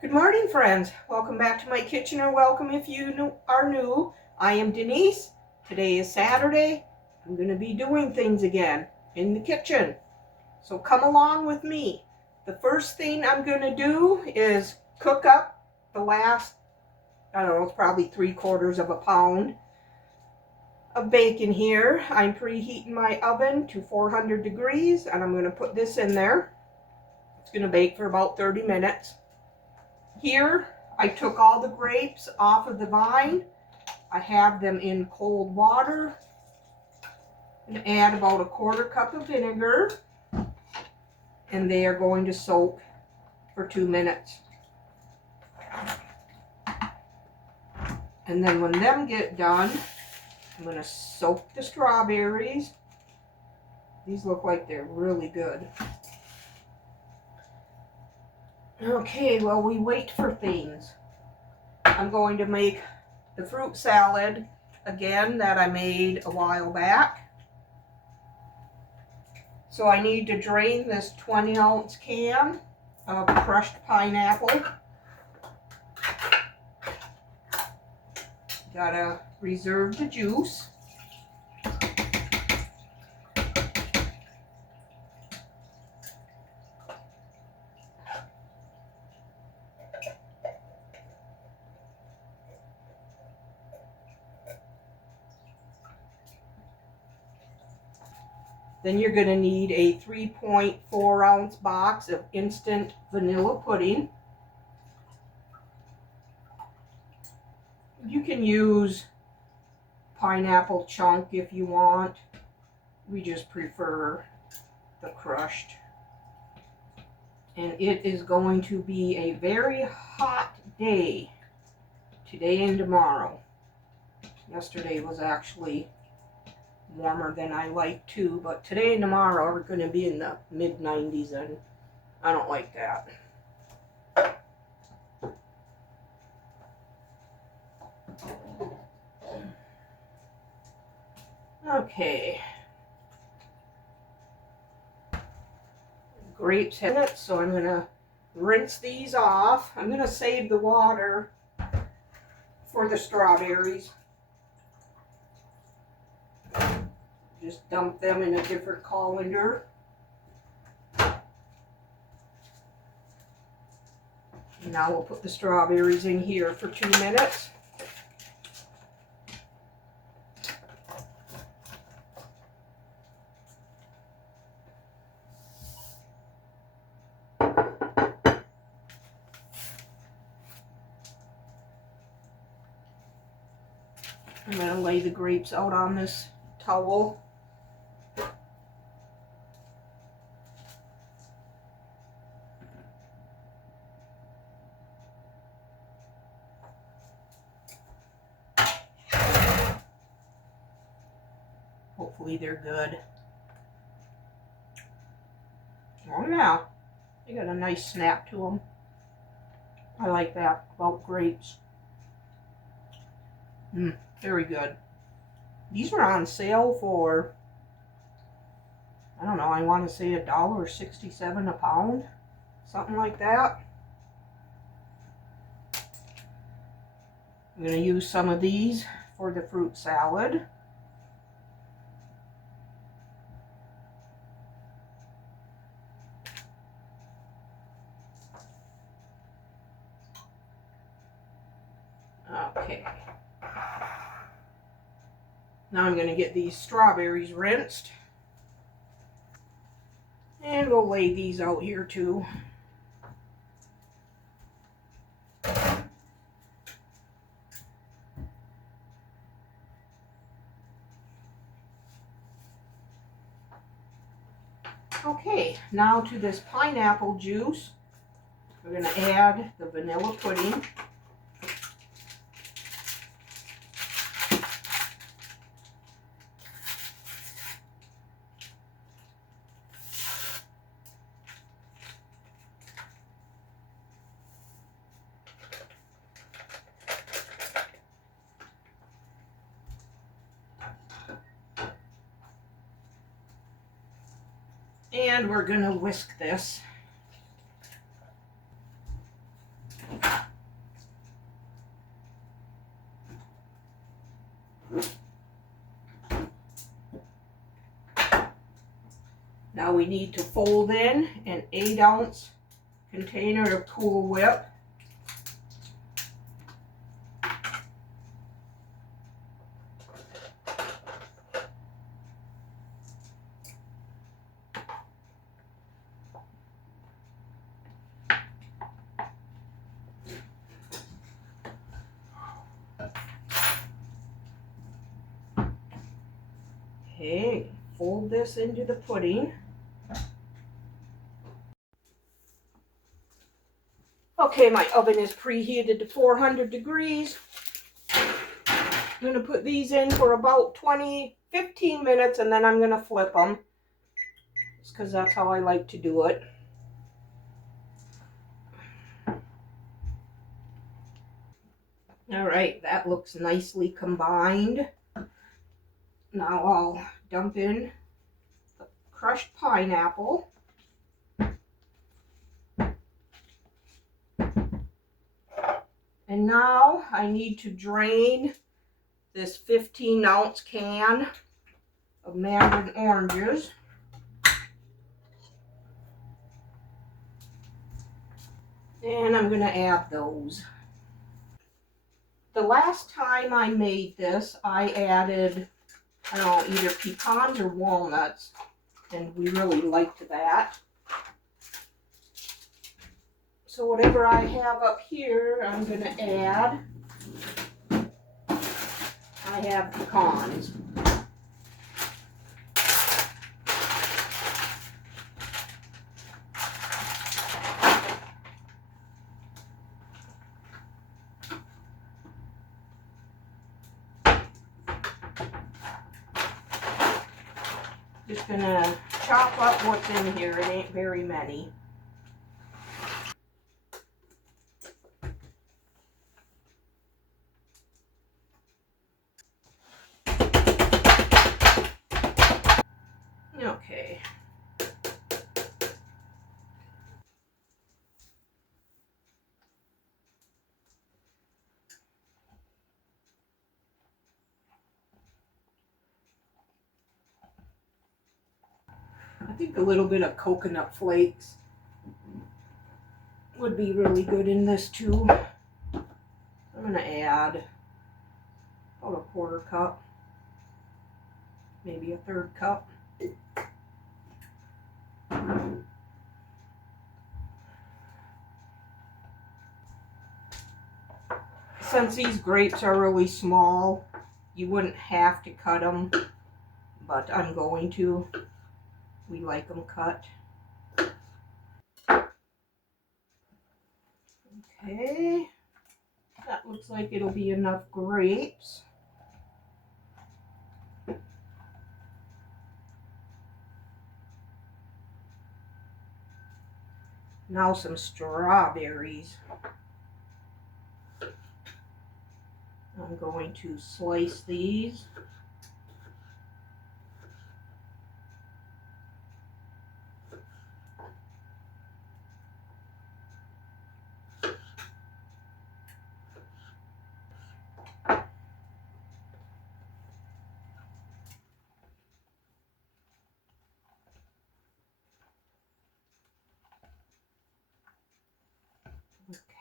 Good morning, friends. Welcome back to my kitchen, or welcome if you are new. I am Denise. Today is Saturday. I'm going to be doing things again in the kitchen. So come along with me. The first thing I'm going to do is cook up the last, I don't know, it's probably 3/4 of a pound of bacon here. I'm preheating my oven to 400 degrees and I'm going to put this in there. It's going to bake for about 30 minutes. Here, I took all the grapes off of the vine. I have them in cold water. And add about 1/4 cup of vinegar. And they are going to soak for 2 minutes. And then when them get done, I'm going to soak the strawberries. These look like they're really good. Okay, while we wait for things, I'm going to make the fruit salad again that I made a while back. So I need to drain this 20-ounce can of crushed pineapple. Gotta reserve the juice. Then you're going to need a 3.4-ounce box of instant vanilla pudding. You can use pineapple chunk if you want. We just prefer the crushed. And it is going to be a very hot day today and tomorrow. Yesterday was actually warmer than I like too, but today and tomorrow are going to be in the mid-90s and I don't like that. Okay. Grapes in it, so I'm going to rinse these off. I'm going to save the water for the strawberries. Just dump them in a different colander. Now we'll put the strawberries in here for 2 minutes. I'm going to lay the grapes out on this towel. Hopefully they're good. Oh yeah, they got a nice snap to them. I like that about grapes. Very good. These were on sale for, I don't know, I want to say $1.67 a pound, something like that. I'm going to use some of these for the fruit salad. Okay. Now I'm going to get these strawberries rinsed. And we'll lay these out here too. Okay, now to this pineapple juice, we're going to add the vanilla pudding. And we're going to whisk this. Now we need to fold in an 8-ounce container of Cool Whip. Okay, fold this into the pudding. Okay, my oven is preheated to 400 degrees. I'm going to put these in for about 15 minutes, and then I'm going to flip them. Just because that's how I like to do it. All right, that looks nicely combined. Now I'll dump in the crushed pineapple. And now I need to drain this 15-ounce can of mandarin oranges. And I'm going to add those. The last time I made this, I added, I don't know, either pecans or walnuts. And we really liked that. So whatever I have up here, I'm going to add. I have pecans. Just going to chop up what's in here. It ain't very many. Okay. I think a little bit of coconut flakes would be really good in this too. I'm going to add about a 1/4 cup, maybe a 1/3 cup. Since these grapes are really small, you wouldn't have to cut them, but I'm going to. We like them cut. Okay, that looks like it'll be enough grapes. Now some strawberries. I'm going to slice these.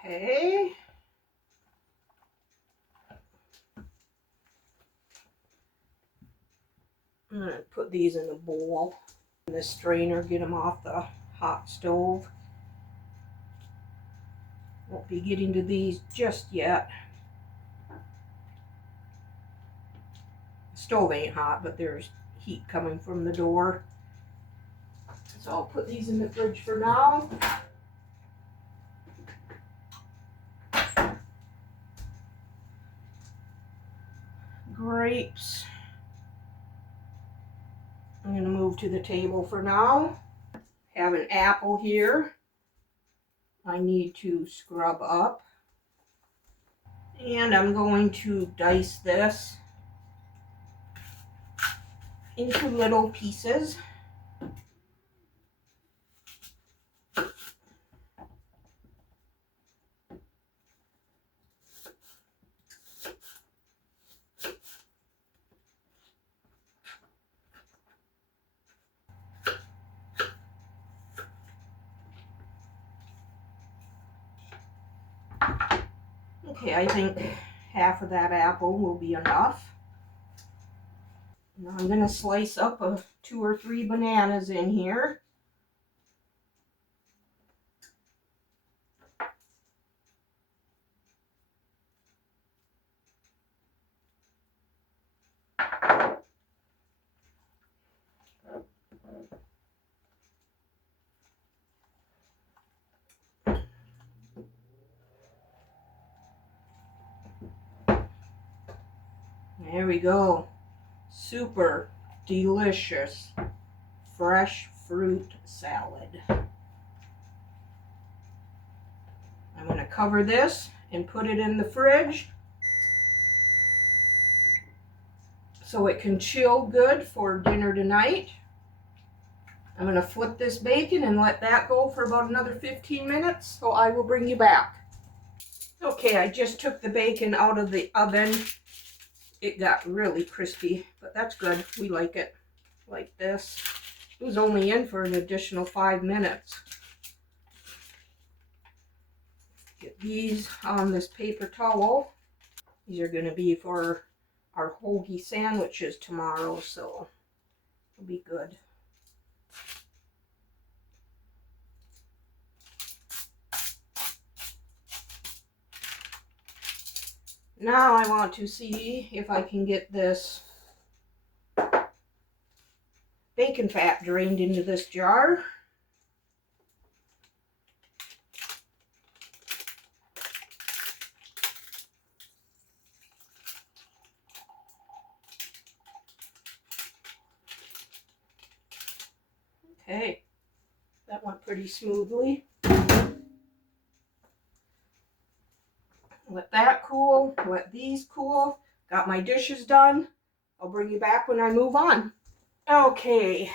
Okay. I'm going to put these in a bowl. In the strainer, get them off the hot stove. Won't be getting to these just yet. The stove ain't hot, but there's heat coming from the door. So I'll put these in the fridge for now. Grapes. I'm going to move to the table for now. Have an apple here. I need to scrub up. And I'm going to dice this into little pieces. Okay, I think half of that apple will be enough. Now I'm going to slice up 2 or 3 bananas in here. There we go. Super delicious fresh fruit salad. I'm going to cover this and put it in the fridge so it can chill good for dinner tonight. I'm going to flip this bacon and let that go for about another 15 minutes, so I will bring you back. Okay, I just took the bacon out of the oven. It got really crispy, but that's good. We like it like this. It was only in for an additional 5 minutes. Get these on this paper towel. These are going to be for our hoagie sandwiches tomorrow, so it'll be good. Now I want to see if I can get this bacon fat drained into this jar. Okay, that went pretty smoothly. Let that cool, let these cool. Got my dishes done. I'll bring you back when I move on. Okay,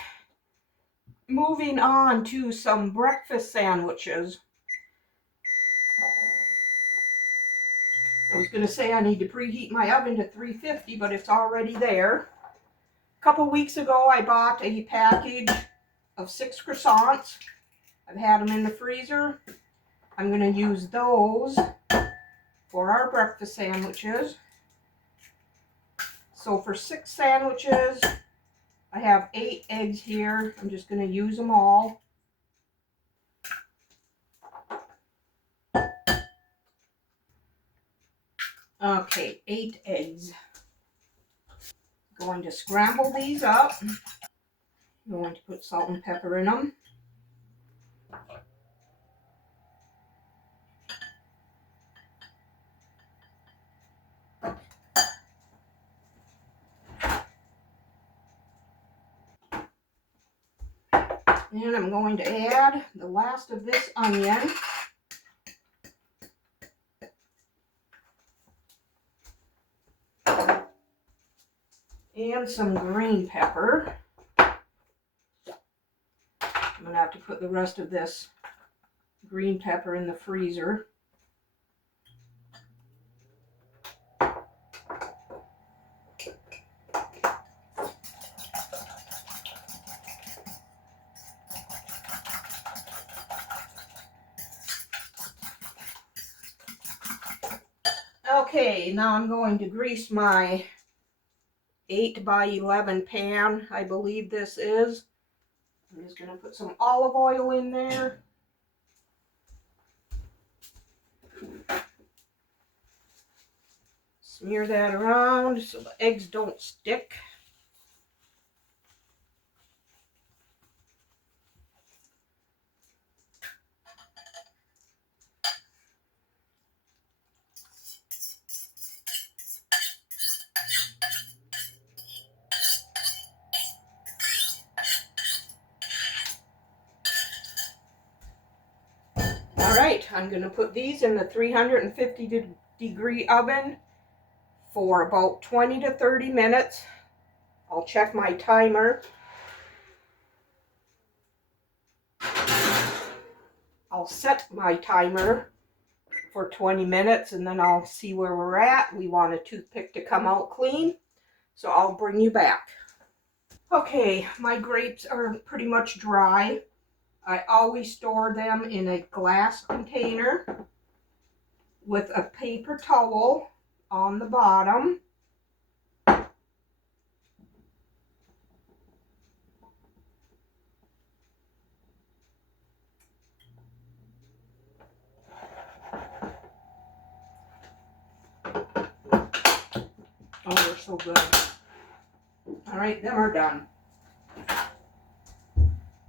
moving on to some breakfast sandwiches. I was going to say I need to preheat my oven to 350, but it's already there. A couple weeks ago, I bought a package of 6 croissants. I've had them in the freezer. I'm going to use those for our breakfast sandwiches. So for 6 sandwiches, I have 8 eggs here. I'm just going to use them all. Okay, 8 eggs. Going to scramble these up. Going to put salt and pepper in them. And I'm going to add the last of this onion. And some green pepper. I'm going to have to put the rest of this green pepper in the freezer. Okay, now I'm going to grease my 8 by 11 pan, I believe this is. I'm just going to put some olive oil in there. Smear that around so the eggs don't stick. Alright, I'm going to put these in the 350-degree oven for about 20 to 30 minutes. I'll check my timer. I'll set my timer for 20 minutes and then I'll see where we're at. We want a toothpick to come out clean, so I'll bring you back. Okay, my grapes are pretty much dry. I always store them in a glass container. with a paper towel on the bottom. Oh, they're so good. All right, them are done.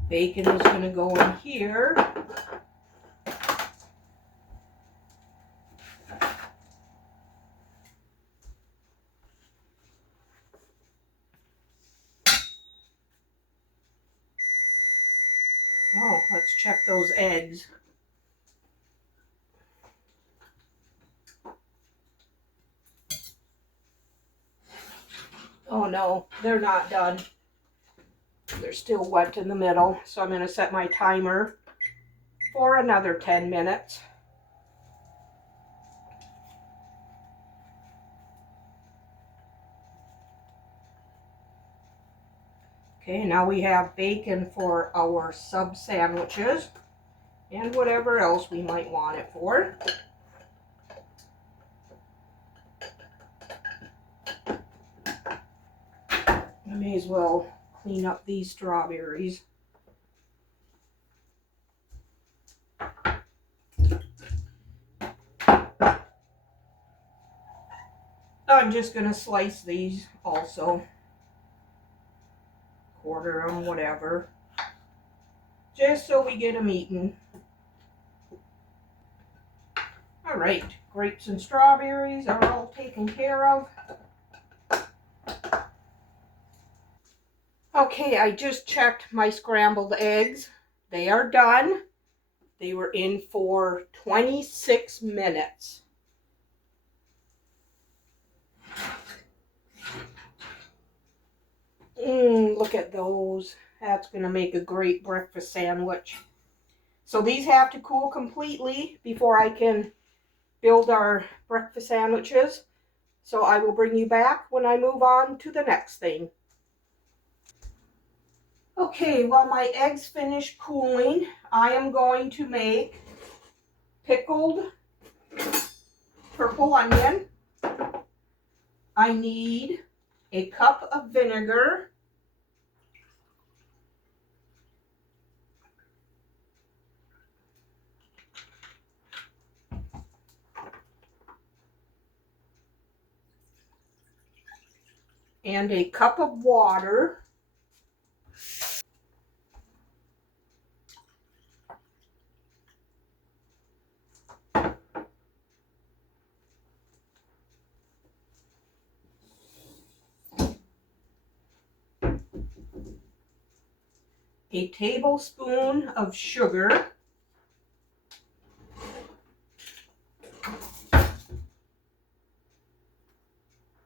Bacon is going to go in here. Oh, let's check those eggs. Oh no, they're not done. They're still wet in the middle, so I'm going to set my timer for another 10 minutes. Okay, now we have bacon for our sub sandwiches and whatever else we might want it for. I may as well clean up these strawberries. I'm just going to slice these also. Quarter them, whatever. Just so we get them eaten. All right, grapes and strawberries are all taken care of. Okay, I just checked my scrambled eggs. They are done. They were in for 26 minutes. Look at those. That's going to make a great breakfast sandwich. So these have to cool completely before I can build our breakfast sandwiches. So I will bring you back when I move on to the next thing. Okay, while my eggs finish cooling, I am going to make pickled purple onion. I need a cup of vinegar, and a cup of water. A tablespoon of sugar.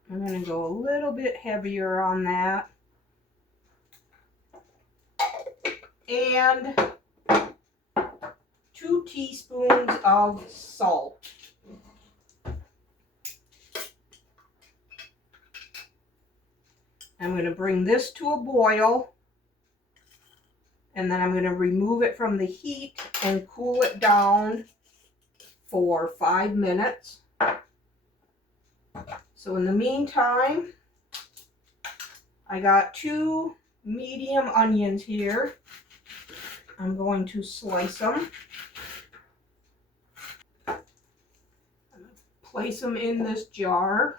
I'm going to go a little bit heavier on that. And 2 teaspoons of salt. I'm going to bring this to a boil, and then I'm going to remove it from the heat and cool it down for 5 minutes. So in the meantime, I got 2 medium onions here. I'm going to slice them. I'm going to place them in this jar.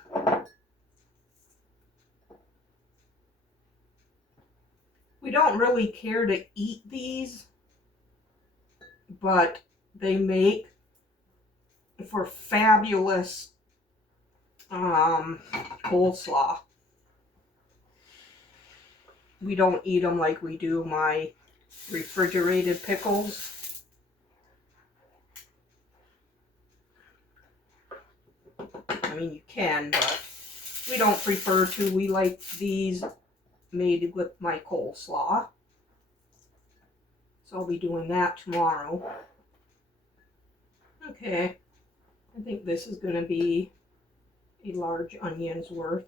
We don't really care to eat these, but they make for fabulous coleslaw. We don't eat them like we do my refrigerated pickles. I mean, you can, but we don't prefer to. We like these made with my coleslaw. So I'll be doing that tomorrow. Okay, I think this is going to be a large onion's worth.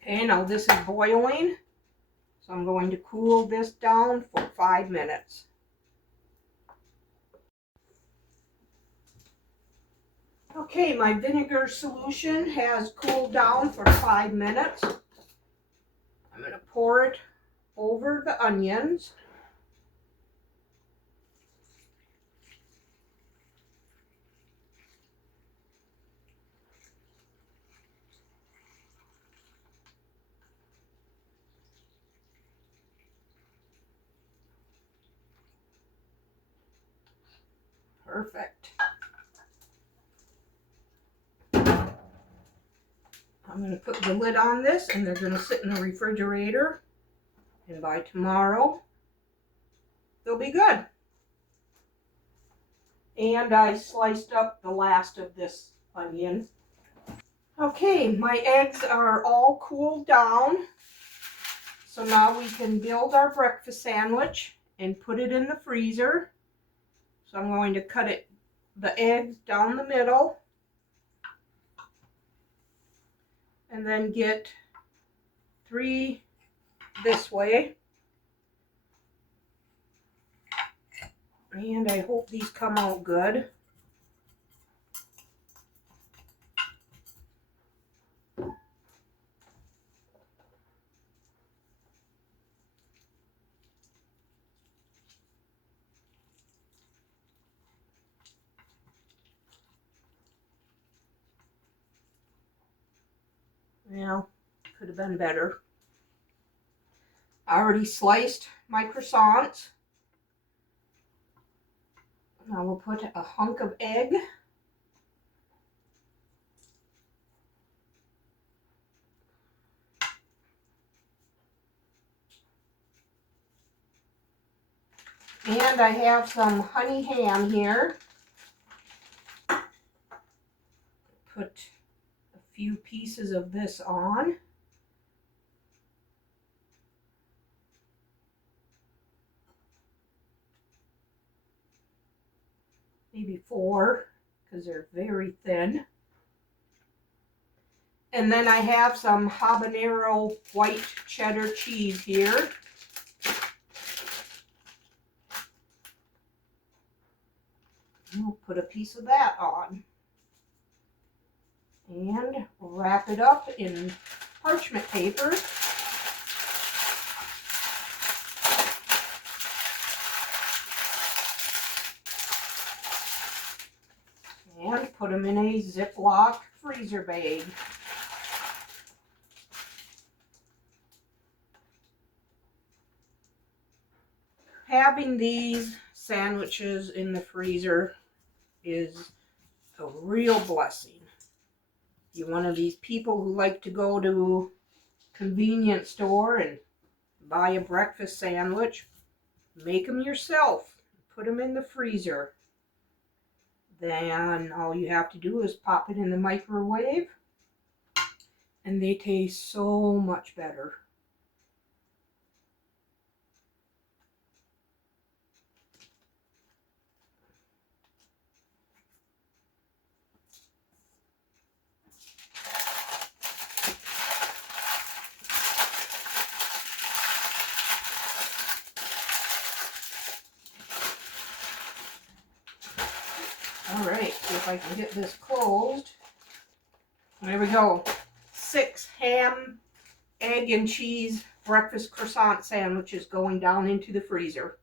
Okay, now this is boiling, so I'm going to cool this down for 5 minutes. Okay, my vinegar solution has cooled down for 5 minutes. I'm going to pour it over the onions. Perfect. I'm going to put the lid on this and they're going to sit in the refrigerator. And by tomorrow, they'll be good. And I sliced up the last of this onion. Okay, my eggs are all cooled down. So now we can build our breakfast sandwich and put it in the freezer. So I'm going to cut the eggs down the middle. And then get 3 this way. And I hope these come out good. Well, could have been better. I already sliced my croissants. Now we'll put a hunk of egg. And I have some honey ham here. Put a few pieces of this on. Maybe 4, because they're very thin. And then I have some habanero white cheddar cheese here. We'll put a piece of that on. And wrap it up in parchment paper. And put them in a Ziploc freezer bag. Having these sandwiches in the freezer is a real blessing. You're one of these people who like to go to a convenience store and buy a breakfast sandwich, make them yourself, put them in the freezer. Then all you have to do is pop it in the microwave and they taste so much better. All right, see if I can get this closed. There we go. 6 ham, egg, and cheese breakfast croissant sandwiches going down into the freezer.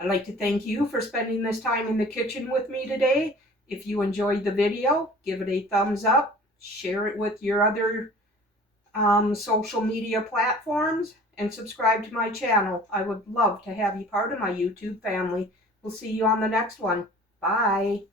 I'd like to thank you for spending this time in the kitchen with me today. If you enjoyed the video, give it a thumbs up, share it with your other social media platforms, and subscribe to my channel. I would love to have you part of my YouTube family. We'll see you on the next one. Bye.